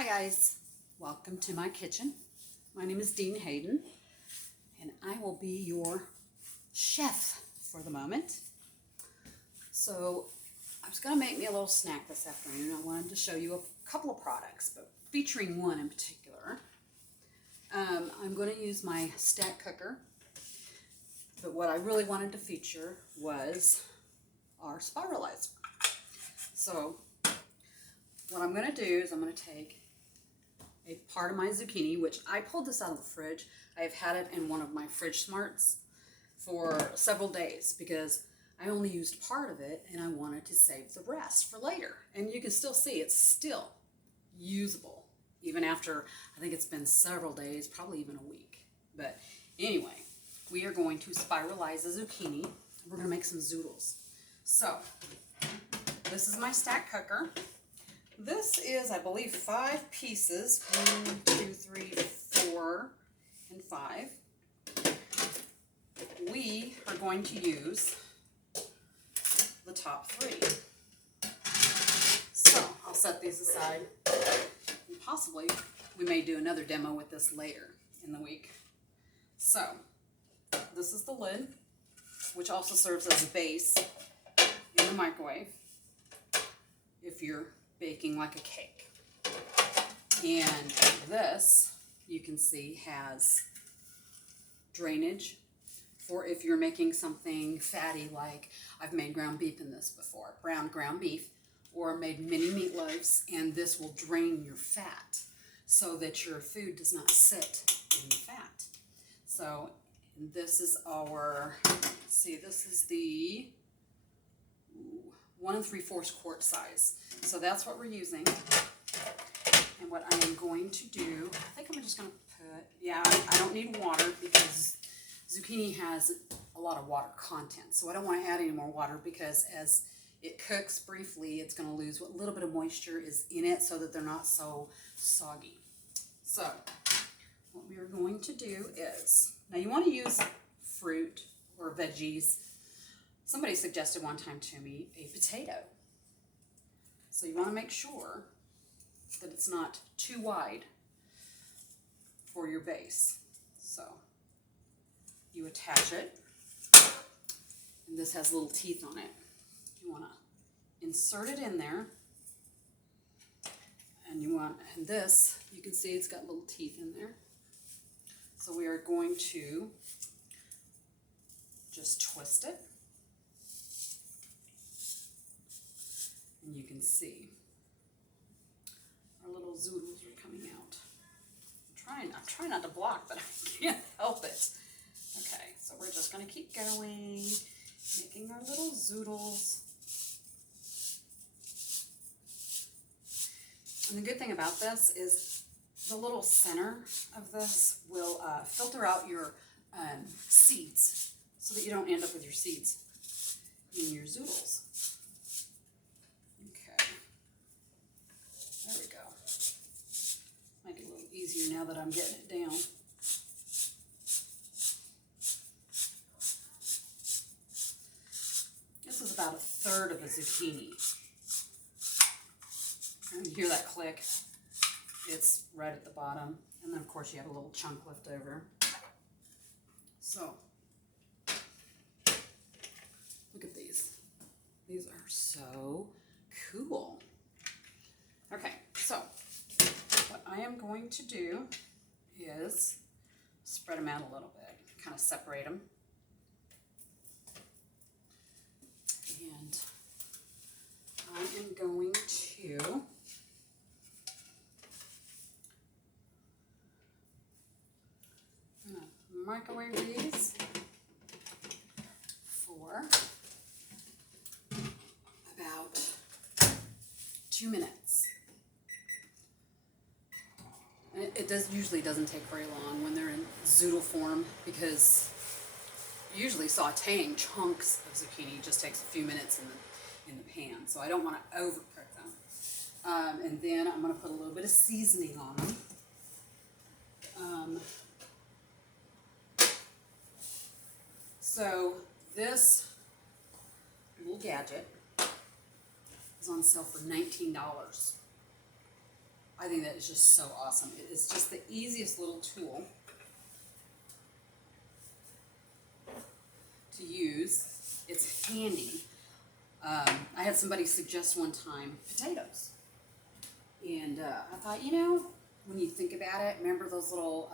Hi guys, welcome to my kitchen. My name is Dean Hayden and I will be your chef for the moment. So I was going to make me a little snack this afternoon. I wanted to show you a couple of products, but featuring one in particular. I'm going to use my stack cooker, but what I really wanted to feature was our spiralizer. So what I'm going to do is I'm going to take a part of my zucchini, which I pulled this out of the fridge. I have had it in one of my Fridge Smarts for several days because I only used part of it and I wanted to save the rest for later. And you can still see it's still usable, even after, I think it's been several days, probably even a week. But anyway, we are going to spiralize the zucchini. We're going to make some zoodles. So this is my stack cooker. This is, I believe, 5 pieces. 1, 2, 3, 4, and 5. We are going to use the top 3. So I'll set these aside. And possibly we may do another demo with this later in the week. So this is the lid, which also serves as a base in the microwave if you're baking like a cake. And this, you can see, has drainage for if you're making something fatty, like I've made ground beef in this before, ground beef, or made mini meatloaves, and this will drain your fat so that your food does not sit in the fat. So this is our, let's see, this is the 1 3/4 quart size. So that's what we're using. And what I am going to do, I think I'm just going to put, I don't need water because zucchini has a lot of water content. So I don't want to add any more water because as it cooks briefly, it's going to lose what little bit of moisture is in it so that they're not so soggy. So what we are going to do is, now you want to use fruit or veggies. Somebody suggested one time to me a potato. So you want to make sure that it's not too wide for your base. So you attach it, and this has little teeth on it. You want to insert it in there, and this, you can see it's got little teeth in there. So we are going to just twist it. And you can see our little zoodles are coming out. I'm trying not to block, but I can't help it. Okay, so we're just going to keep going, making our little zoodles. And the good thing about this is the little center of this will filter out your seeds so that you don't end up with your seeds in your zoodles. There we go. Make it a little easier now that I'm getting it down. This is about 1/3 of a zucchini. And you hear that click? It's right at the bottom. And then of course you have a little chunk left over. So, look at these. These are so cool. Okay, so what I am going to do is spread them out a little bit, kind of separate them. And I am going to microwave these for about 2 minutes. It usually doesn't take very long when they're in zoodle form because usually sauteing chunks of zucchini just takes a few minutes in the pan. So I don't want to overcook them. And then I'm going to put a little bit of seasoning on them. So this little gadget is on sale for $19. I think that is just so awesome. It is just the easiest little tool to use. It's handy. I had somebody suggest one time potatoes. And I thought, you know, when you think about it, remember those little,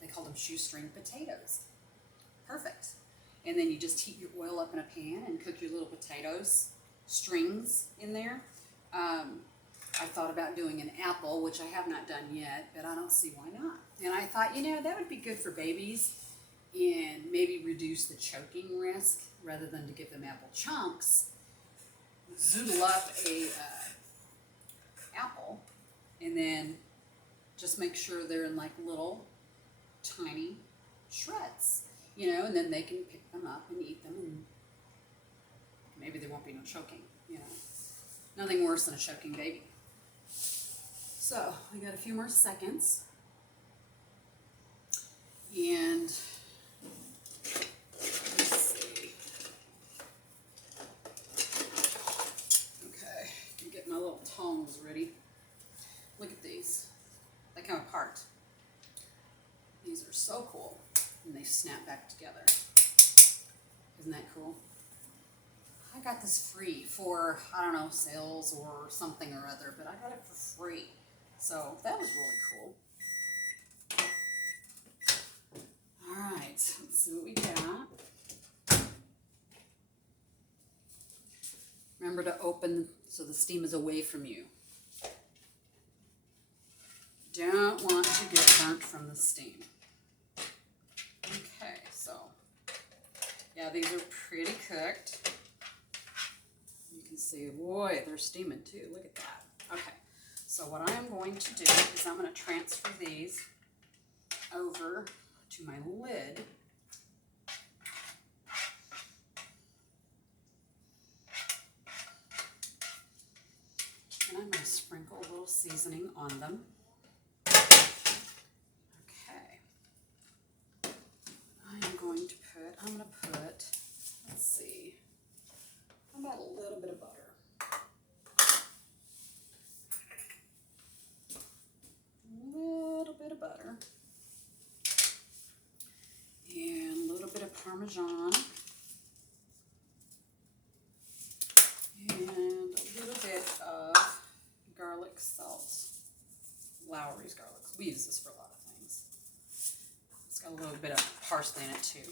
they called them shoestring potatoes. Perfect. And then you just heat your oil up in a pan and cook your little potatoes, strings in there. I thought about doing an apple, which I have not done yet, but I don't see why not. And I thought, you know, that would be good for babies and maybe reduce the choking risk rather than to give them apple chunks. Zoodle up a apple and then just make sure they're in like little tiny shreds, you know, and then they can pick them up and eat them, and maybe there won't be no choking, you know. Nothing worse than a choking baby. So we got a few more seconds, and let's see. Okay, I'm getting my little tongs ready. Look at these. They come apart. These are so cool, and they snap back together. Isn't that cool? I got this free for, I don't know, sales or something or other, but I got it for free. So that was really cool. All right, let's see what we got. Remember to open so the steam is away from you. Don't want to get burnt from the steam. Okay, so yeah, these are pretty cooked. You can see, boy, they're steaming too. Look at that. Okay, so what I am going to do is I'm going to transfer these over to my lid. And I'm going to sprinkle a little seasoning on them. I'm going to put, let's see, how about a little bit of butter? A little bit of butter. And a little bit of Parmesan. And a little bit of garlic salt. Lowry's garlic. We use this for a lot of things. It's got a little bit of parsley in it too.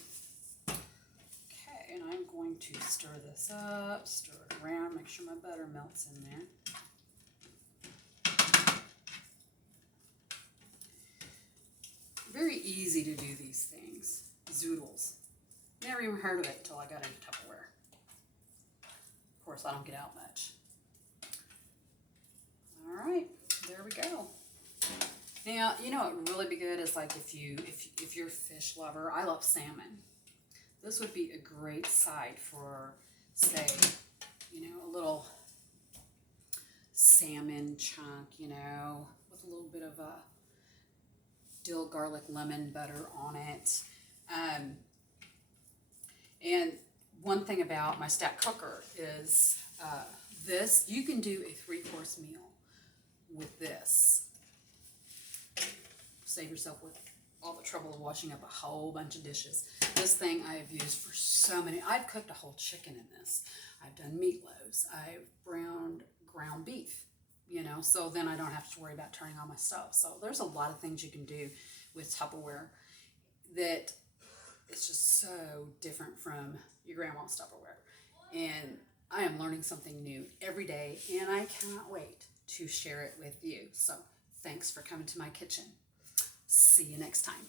And I'm going to stir this up, stir it around, make sure my butter melts in there. Very easy to do these things. Zoodles. Never even heard of it until I got into Tupperware. Of course, I don't get out much. All right, there we go. Now, you know what would really be good is like if you're a fish lover. I love salmon. This would be a great side for, say, you know, a little salmon chunk, you know, with a little bit of a dill, garlic, lemon butter on it. And one thing about my stack cooker is this, you can do a 3-course meal with this. Save yourself with all the trouble of washing up a whole bunch of dishes. This thing I have used for so many. I've cooked a whole chicken in this. I've done meatloaves. I've browned ground beef, you know, so then I don't have to worry about turning on my stove. So there's a lot of things you can do with Tupperware that it's just so different from your grandma's Tupperware. And I am learning something new every day, and I cannot wait to share it with you. So thanks for coming to my kitchen. See you next time.